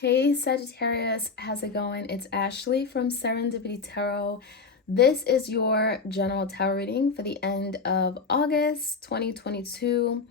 Hey Sagittarius, how's it going? It's Ashley from Serendipity Tarot. This is your general tarot reading for the end of August 2022.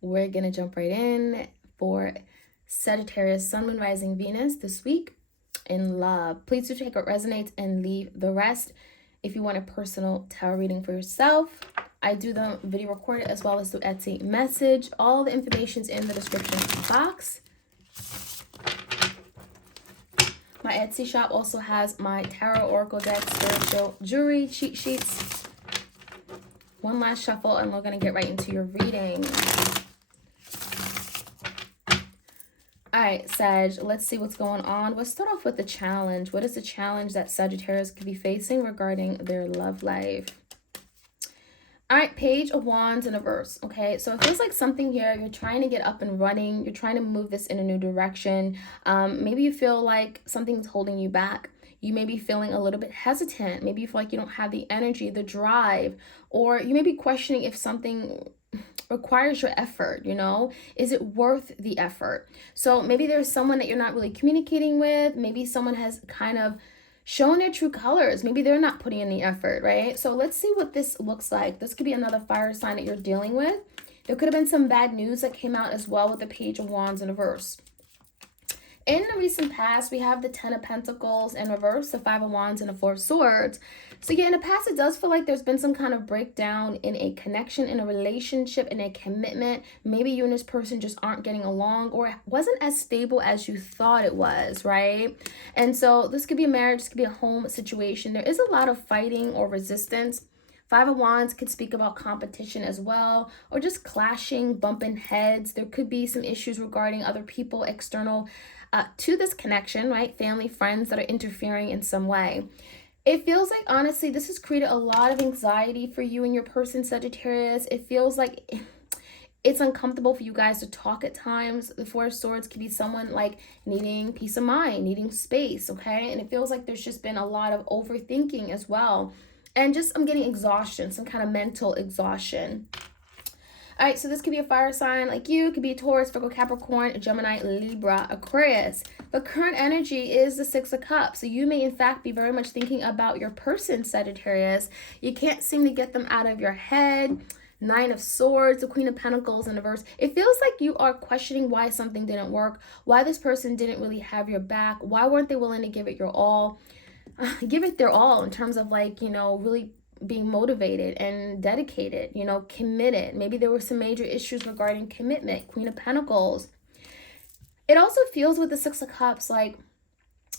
We're gonna jump right in for Sagittarius, Sun, Moon, Rising, Venus this week in love. Please do take what resonates and leave the rest. If you want a personal tarot reading for yourself, I do the video recorded as well as through Etsy message. All the information's in the description box. My Etsy shop also has my tarot oracle deck, spiritual jewelry, cheat sheets. One last shuffle and we're going to get right into your reading. All right, Sag, let's see what's going on. Let's start off with the challenge. What is the challenge that Sagittarius could be facing regarding their love life? All right, Page of Wands in a verse, okay? So it feels like something here, you're trying to get up and running. You're trying to move this in a new direction. Maybe you feel like something's holding you back. You may be feeling a little bit hesitant. Maybe you feel like you don't have the energy, the drive, or you may be questioning if something requires your effort, you know? Is it worth the effort? So maybe there's someone that you're not really communicating with. Maybe someone has kind of showing their true colors. Maybe they're not putting in the effort, right? So let's see what this looks like. This could be another fire sign that you're dealing with. There could have been some bad news that came out as well with the Page of Wands in reverse. In the recent past, we have the Ten of Pentacles in reverse, the Five of Wands, and the Four of Swords. So yeah, in the past, it does feel like there's been some kind of breakdown in a connection, in a relationship, in a commitment. Maybe you and this person just aren't getting along, or it wasn't as stable as you thought it was, right? And so this could be a marriage, this could be a home situation. There is a lot of fighting or resistance. Five of Wands could speak about competition as well, or just clashing, bumping heads. There could be some issues regarding other people, external to this connection, right? Family, friends that are interfering in some way. It feels like, honestly, this has created a lot of anxiety for you and your person, Sagittarius. It feels like it's uncomfortable for you guys to talk at times. The Four of Swords could be someone like needing peace of mind, needing space, okay? And it feels like there's just been a lot of overthinking as well. And just I'm getting exhaustion, some kind of mental exhaustion. All right, so this could be a fire sign like you. It could be a Taurus, Virgo, Capricorn, Gemini, Libra, Aquarius. The current energy is the Six of Cups. So you may, in fact, be very much thinking about your person, Sagittarius. You can't seem to get them out of your head. Nine of Swords, the Queen of Pentacles in the verse. It feels like you are questioning why something didn't work, why this person didn't really have your back, why weren't they willing to give it your all. Give it their all in terms of like, you know, really being motivated and dedicated, you know, committed. Maybe there were some major issues regarding commitment. Queen of Pentacles. It also feels with the Six of Cups like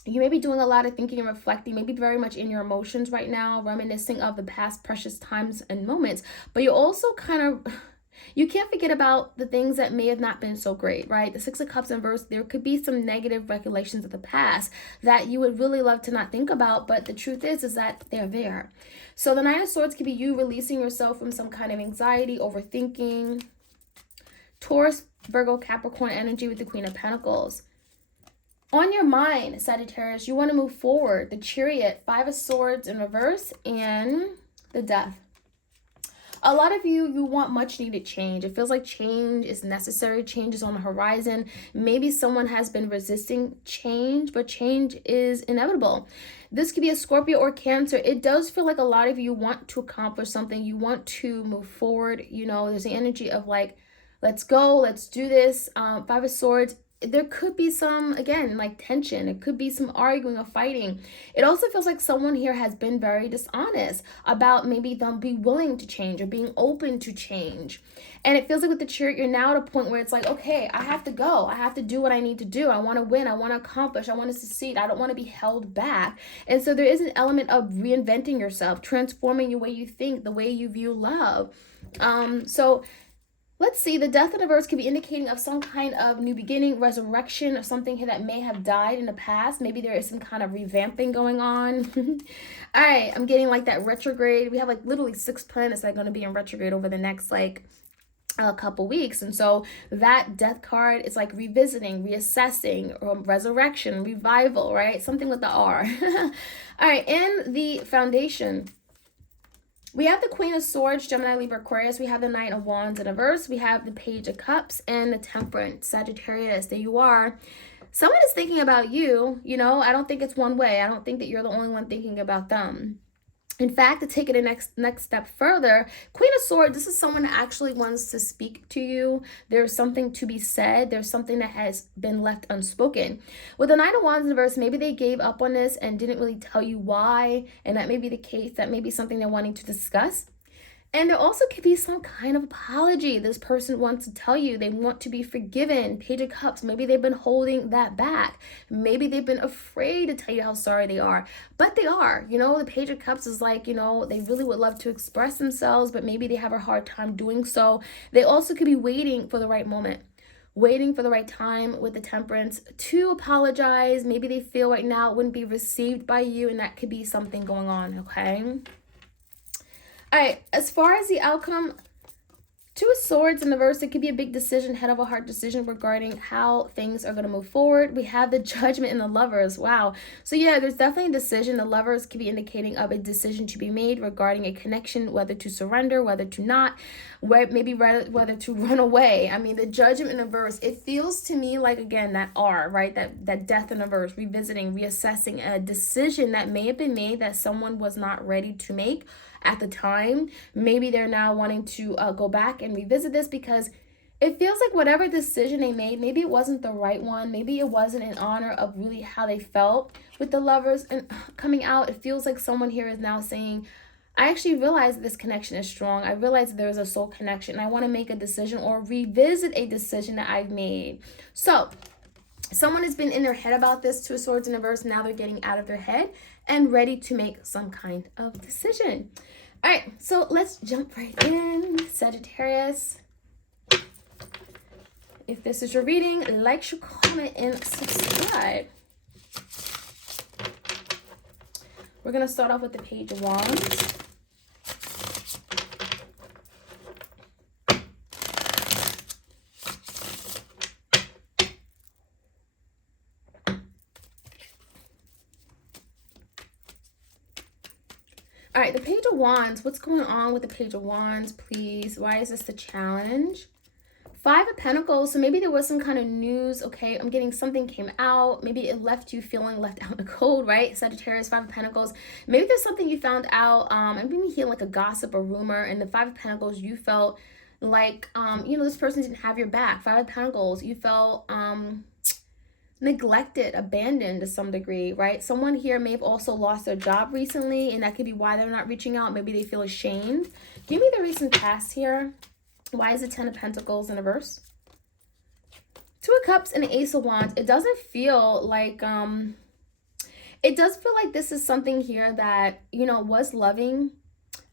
you may be doing a lot of thinking and reflecting, maybe very much in your emotions right now, reminiscing of the past precious times and moments, but you're also kind of you can't forget about the things that may have not been so great, right? The Six of Cups in verse, there could be some negative recollections of the past that you would really love to not think about, but the truth is that they're there. So the Nine of Swords could be you releasing yourself from some kind of anxiety, overthinking. Taurus, Virgo, Capricorn energy with the Queen of Pentacles. On your mind, Sagittarius, you want to move forward. The Chariot, Five of Swords in reverse, and the Death. A lot of you want much needed change. It feels like change is necessary. Change is on the horizon. Maybe someone has been resisting change, but change is inevitable. This could be a Scorpio or Cancer. It does feel like a lot of you want to accomplish something. You want to move forward. You know, there's the energy of like, let's go, let's do this. Five of Swords. There could be some, again, like tension. It could be some arguing or fighting. It also feels like someone here has been very dishonest about maybe them being willing to change or being open to change. And it feels like with the Chariot, you're now at a point where it's like, okay, I have to go. I have to do what I need to do. I want to win. I want to accomplish. I want to succeed. I don't want to be held back. And so there is an element of reinventing yourself, transforming the way you think, the way you view love. Let's see, the Death in the verse could be indicating of some kind of new beginning, resurrection, or something here that may have died in the past. Maybe there is some kind of revamping going on. All right, I'm getting like that retrograde. We have like literally 6 planets that are going to be in retrograde over the next like a couple weeks. And so that Death card is like revisiting, reassessing, resurrection, revival, right? Something with the R. All right, in the Foundation, we have the Queen of Swords, Gemini, Libra, Aquarius. We have the Knight of Wands in a verse. We have the Page of Cups and the Temperance, Sagittarius. There you are. someone is thinking about you, you know. I don't think it's one way. I don't think that you're the only one thinking about them. In fact, to take it a next step further, Queen of Swords, this is someone that actually wants to speak to you. There's something to be said. There's something that has been left unspoken. With the Knight of Wands in the reverse, maybe they gave up on this and didn't really tell you why, and that may be the case. That may be something they're wanting to discuss. And there also could be some kind of apology. This person wants to tell you they want to be forgiven. Page of Cups, maybe they've been holding that back. Maybe they've been afraid to tell you how sorry they are. But they are. You know, the Page of Cups is like, you know, they really would love to express themselves, but maybe they have a hard time doing so. They also could be waiting for the right moment. Waiting for the right time with the Temperance to apologize. Maybe they feel right now it wouldn't be received by you, and that could be something going on, okay? All right, as far as the outcome, Two of Swords in the verse, it could be a big decision, head of a heart decision regarding how things are going to move forward. We have the Judgment and the Lovers. Wow. So yeah, there's definitely a decision. The Lovers could be indicating of a decision to be made regarding a connection, whether to surrender, whether to not, maybe whether to run away. I mean, the Judgment in the verse, it feels to me like, again, that R, right? That death in the verse, revisiting, reassessing a decision that may have been made that someone was not ready to make at the time. Maybe they're now wanting to go back and revisit this because it feels like whatever decision they made, maybe it wasn't the right one. Maybe it wasn't in honor of really how they felt with the Lovers and coming out. It feels like someone here is now saying, I actually realize this connection is strong. I realize there's a soul connection. I want to make a decision or revisit a decision that I've made. So someone has been in their head about this, Two of Swords in the verse. Now they're getting out of their head and ready to make some kind of decision. All right, so let's jump right in. Sagittarius, if this is your reading, like, share, comment, and subscribe. We're going to start off with the Page of Wands. All right, the Page of Wands. What's going on with the Page of Wands, please? Why is this the challenge? Five of Pentacles. So maybe there was some kind of news. Okay, I'm getting something came out. Maybe it left you feeling left out in the cold, right? Sagittarius, Five of Pentacles. Maybe there's something you found out. I'm being hearing like a gossip or rumor. And the Five of Pentacles, you felt like, you know, this person didn't have your back. Five of Pentacles, you felt neglected, abandoned to some degree, right? Someone here may have also lost their job recently, and that could be why they're not reaching out. Maybe they feel ashamed. Give me the recent past here. Why is it Ten of Pentacles in the verse? Two of Cups and the Ace of Wands. It doesn't feel like, it does feel like this is something here that, you know, was loving.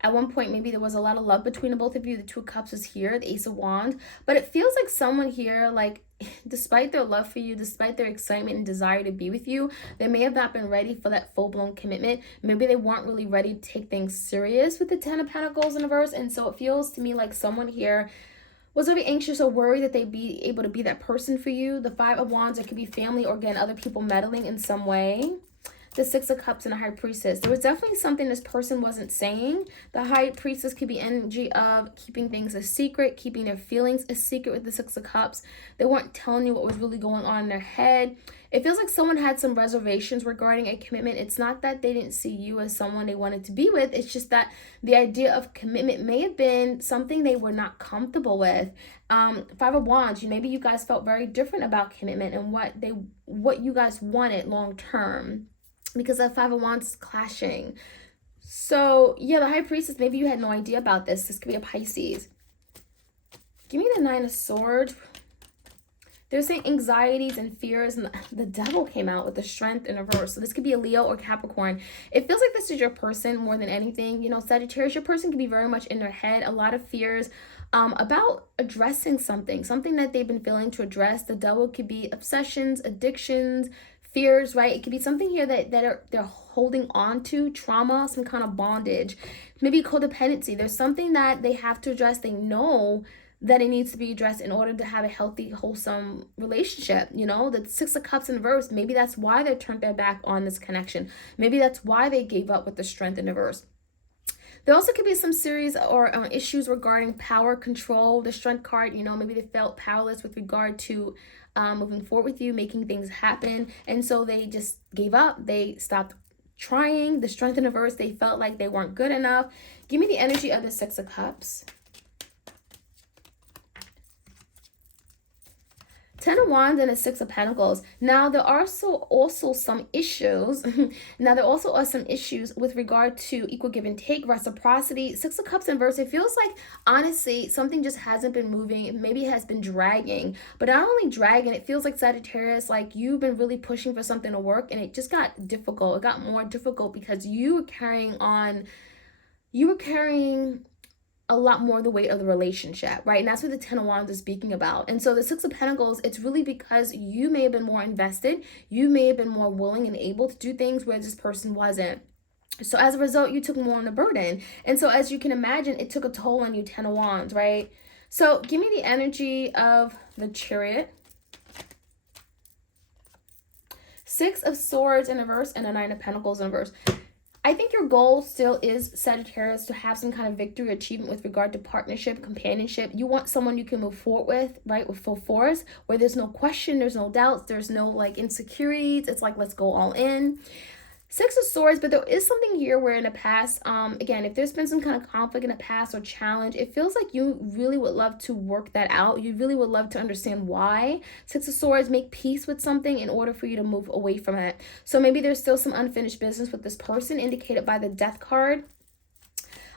At one point, maybe there was a lot of love between the both of you. The Two of Cups is here, the Ace of Wands. But it feels like someone here, like, despite their love for you, despite their excitement and desire to be with you, they may have not been ready for that full-blown commitment. Maybe they weren't really ready to take things serious with the Ten of Pentacles in the verse. And so it feels to me like someone here was very anxious or worried that they'd be able to be that person for you. The Five of Wands, it could be family or, again, other people meddling in some way. The Six of Cups and the High Priestess. There was definitely something this person wasn't saying. The High Priestess could be energy of keeping things a secret, keeping their feelings a secret with the Six of Cups. They weren't telling you what was really going on in their head. It feels like someone had some reservations regarding a commitment. It's not that they didn't see you as someone they wanted to be with. It's just that the idea of commitment may have been something they were not comfortable with. Five of Wands, maybe you guys felt very different about commitment and what you guys wanted long term, because that Five of Wands is clashing. So yeah, the High Priestess, maybe you had no idea about this. This could be a Pisces. Give me the Nine of Swords. They're saying anxieties and fears, and the Devil came out with the Strength in reverse. So this could be a Leo or Capricorn. It feels like this is your person more than anything. You know, Sagittarius, your person can be very much in their head. A lot of fears about addressing something that they've been failing to address. The Devil could be obsessions, addictions, fears, right? It could be something here that they're holding on to, trauma, some kind of bondage, maybe codependency. There's something that they have to address. They know that it needs to be addressed in order to have a healthy, wholesome relationship. You know, the Six of Cups in reverse, maybe that's why they turned their back on this connection. Maybe that's why they gave up with the Strength in reverse. There also could be some series or issues regarding power, control. The Strength card, you know, maybe they felt powerless with regard to moving forward with you, making things happen. And so they just gave up. They stopped trying. The Strength in the verse, they felt like they weren't good enough. Give me the energy of the Six of Cups. Ten of Wands and a Six of Pentacles. Now, there are also some issues. Now, there also are some issues with regard to equal give and take, reciprocity. Six of Cups in verse, it feels like, honestly, something just hasn't been moving. Maybe it has been dragging. But not only dragging, it feels like, Sagittarius, like you've been really pushing for something to work, and it just got difficult. It got more difficult because you were carrying a lot more the weight of the relationship, right? And that's what the Ten of Wands is speaking about. And so the Six of Pentacles, it's really because you may have been more invested. You may have been more willing and able to do things where this person wasn't. So as a result, you took more on the burden. And so as you can imagine, it took a toll on you, Ten of Wands, right? So give me the energy of the Chariot. Six of Swords in reverse and a Nine of Pentacles in reverse. I think your goal still is, Sagittarius, to have some kind of victory, achievement with regard to partnership, companionship. You want someone you can move forward with, right, with full force, where there's no question, there's no doubts, there's no like insecurities. It's like, let's go all in. Six of Swords, but there is something here where in the past, again, if there's been some kind of conflict in the past or challenge, it feels like you really would love to work that out. You really would love to understand why. Six of Swords, make peace with something in order for you to move away from it. So maybe there's still some unfinished business with this person, indicated by the Death card.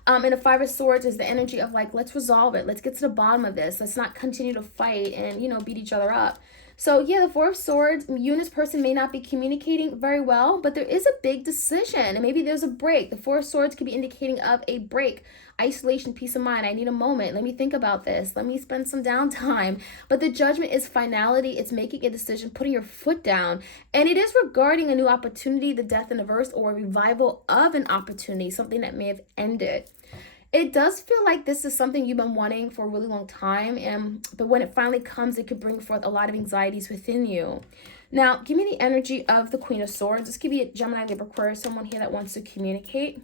And the Five of Swords is the energy of like, let's resolve it. Let's get to the bottom of this. Let's not continue to fight and, you know, beat each other up. So yeah, the Four of Swords, you and this person may not be communicating very well, but there is a big decision and maybe there's a break. The Four of Swords could be indicating of a break, isolation, peace of mind. I need a moment. Let me think about this. Let me spend some downtime. But the Judgment is finality. It's making a decision, putting your foot down. And it is regarding a new opportunity, the Death in the verse, or a revival of an opportunity, something that may have ended. It does feel like this is something you've been wanting for a really long time, but when it finally comes, it could bring forth a lot of anxieties within you. Now, give me the energy of the Queen of Swords. This could be a Gemini, Libra, Aquarius, someone here that wants to communicate.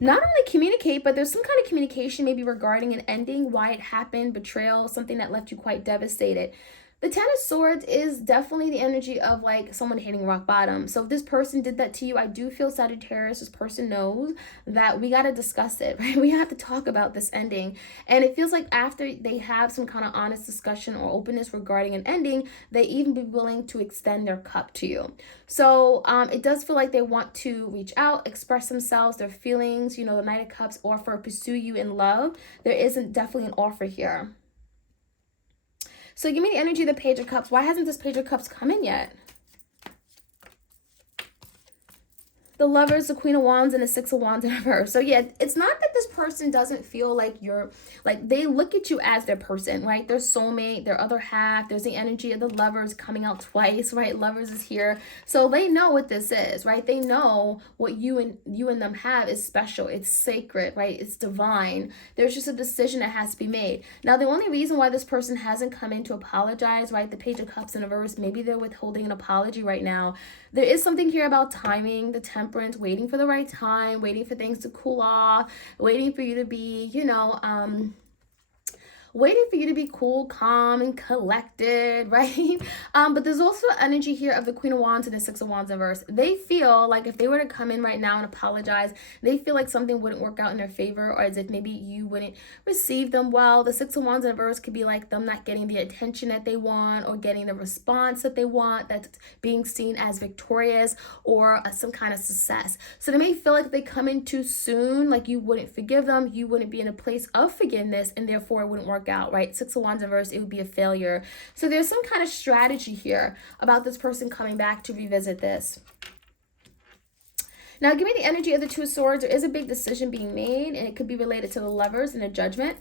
Not only communicate, but there's some kind of communication maybe regarding an ending, why it happened, betrayal, something that left you quite devastated. The Ten of Swords is definitely the energy of like someone hitting rock bottom. So if this person did that to you, I do feel, Sagittarius, this person knows that we got to discuss it, right? We have to talk about this ending. And it feels like after they have some kind of honest discussion or openness regarding an ending, they even be willing to extend their cup to you. So it does feel like they want to reach out, express themselves, their feelings, you know, the Knight of Cups, offer, pursue you in love. There isn't definitely an offer here. So give me the energy of the Page of Cups. Why hasn't this Page of Cups come in yet? The Lovers, the Queen of Wands, and the Six of Wands in reverse. So yeah, it's not that this person doesn't feel like you're, like they look at you as their person, right? Their soulmate, their other half. There's the energy of the Lovers coming out twice, right? Lovers is here. So they know what this is, right? They know what you and them have is special. It's sacred, right? It's divine. There's just a decision that has to be made. Now, the only reason why this person hasn't come in to apologize, right? The Page of Cups in reverse, maybe they're withholding an apology right now. There is something here about timing, the Temperance, waiting for the right time, waiting for things to cool off, waiting for you to be, you know, waiting for you to be cool, calm, and collected, right? But there's also energy here of the Queen of Wands and the Six of Wands in reverse. They feel like if they were to come in right now and apologize, they feel like something wouldn't work out in their favor, or as if maybe you wouldn't receive them well. The Six of Wands in reverse could be like them not getting the attention that they want, or getting the response that they want, that's being seen as victorious or some kind of success. So they may feel like if they come in too soon, like you wouldn't forgive them, you wouldn't be in a place of forgiveness, and therefore it wouldn't work out, right? Six of Wands in reverse, it would be a failure. So there's some kind of strategy here about this person coming back to revisit this. Now, give me the energy of the Two of Swords. There is a big decision being made, and it could be related to the Lovers and the Judgment.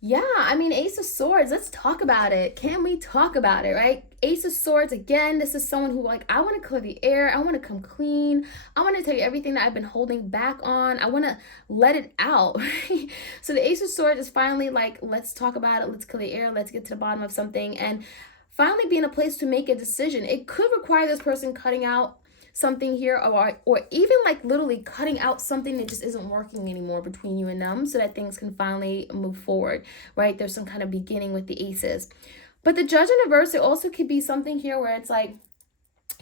Yeah, I mean, Ace of Swords, let's talk about it. Can we talk about it, right? Ace of Swords, again, this is someone who like, I want to clear the air. I want to come clean. I want to tell you everything that I've been holding back on. I want to let it out, right? So the Ace of Swords is finally like, let's talk about it. Let's clear the air. Let's get to the bottom of something and finally be in a place to make a decision. It could require this person cutting out something here, or even like literally cutting out something that just isn't working anymore between you and them, so that things can finally move forward, right? There's some kind of beginning with the aces. But the Judge in reverse, it also could be something here where it's like,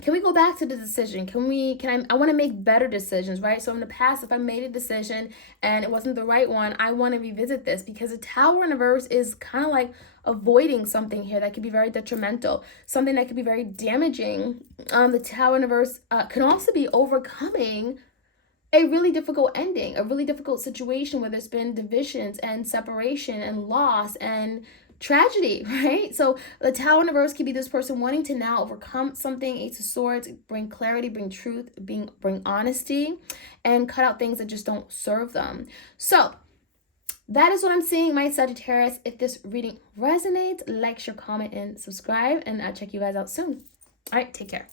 can we go back to the decision? I want to make better decisions, right? So in the past, if I made a decision and it wasn't the right one, I want to revisit this, because the Tower in reverse is kind of like avoiding something here that could be very detrimental, something that could be very damaging. The Tower in reverse can also be overcoming a really difficult ending, a really difficult situation where there's been divisions and separation and loss and tragedy, right? So the Tower in reverse could be this person wanting to now overcome something, Ace of Swords, bring clarity, bring truth, bring honesty, and cut out things that just don't serve them. So that is what I'm seeing, my Sagittarius. If this reading resonates, like, share, comment, and subscribe, and I'll check you guys out soon. All right, take care.